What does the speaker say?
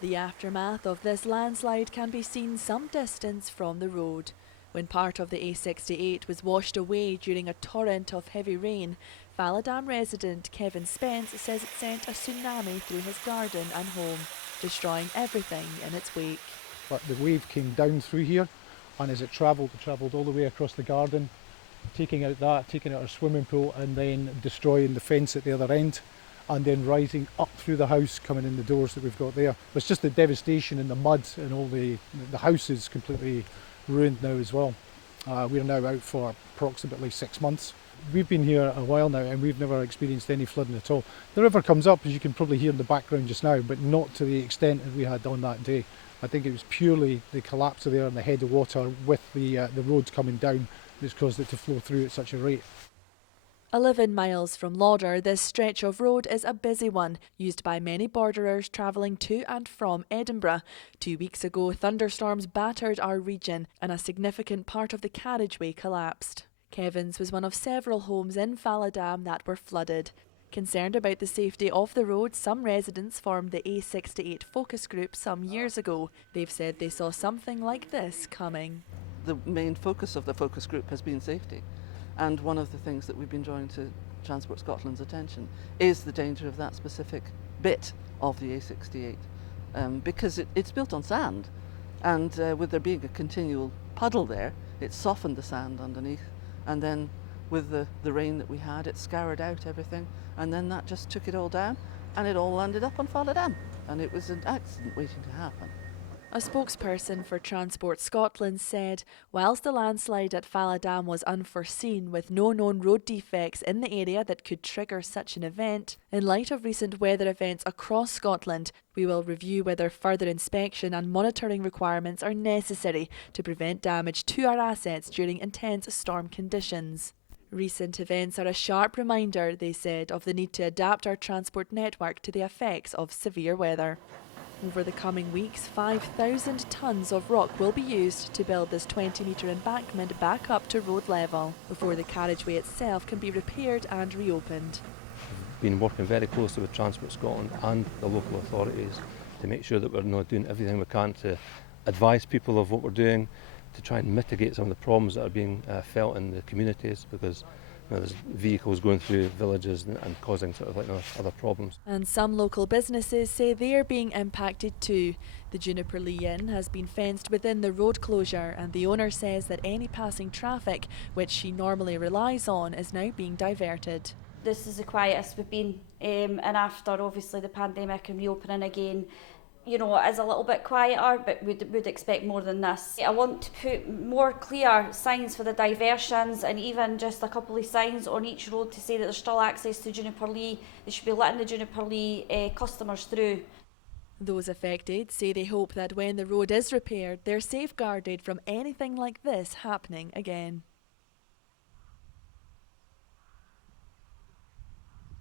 The aftermath of this landslide can be seen some distance from the road. When part of the A68 was washed away during a torrent of heavy rain, Falladam resident Kevin Spence says it sent a tsunami through his garden and home, destroying everything in its wake. But the wave came down through here, and as it travelled all the way across the garden, taking out our swimming pool, and then destroying the fence at the other end, and then rising up through the house, coming in the doors that we've got there. It's just the devastation and the mud, and all the house is completely ruined now as well. We're now out for approximately 6 months. We've been here a while now and we've never experienced any flooding at all. The river comes up, as you can probably hear in the background just now, but not to the extent that we had on that day. I think it was purely the collapse of there and the head of water with the road coming down that's caused it to flow through at such a rate. 11 miles from Lauder, this stretch of road is a busy one, used by many borderers travelling to and from Edinburgh. 2 weeks ago, thunderstorms battered our region and a significant part of the carriageway collapsed. Kevin's was one of several homes in Falladam that were flooded. Concerned about the safety of the road, some residents formed the A68 focus group some years ago. They've said they saw something like this coming. The main focus of the focus group has been safety. And one of the things that we've been drawing to Transport Scotland's attention is the danger of that specific bit of the A68, because it's built on sand, and with there being a continual puddle there, it softened the sand underneath, and then with the rain that we had, it scoured out everything, and then that just took it all down, and it all landed up on Falladam, and it was an accident waiting to happen. A spokesperson for Transport Scotland said, whilst the landslide at Falladam was unforeseen with no known road defects in the area that could trigger such an event, in light of recent weather events across Scotland, we will review whether further inspection and monitoring requirements are necessary to prevent damage to our assets during intense storm conditions. Recent events are a sharp reminder, they said, of the need to adapt our transport network to the effects of severe weather. Over the coming weeks, 5,000 tonnes of rock will be used to build this 20-metre embankment back up to road level before the carriageway itself can be repaired and reopened. We've been working very closely with Transport Scotland and the local authorities to make sure that we're not doing everything we can to advise people of what we're doing, to try and mitigate some of the problems that are being felt in the communities, because there's vehicles going through villages and causing sort of like other problems. And some local businesses say they're being impacted too. The Juniper Lee Inn has been fenced within the road closure, and the owner says that any passing traffic, which she normally relies on, is now being diverted. This is the quietest we've been, and after obviously the pandemic and reopening again, you know, it is a little bit quieter, but we'd expect more than this. I want to put more clear signs for the diversions, and even just a couple of signs on each road to say that there's still access to Juniper Lee. They should be letting the Juniper Lee customers through. Those affected say they hope that when the road is repaired, they're safeguarded from anything like this happening again.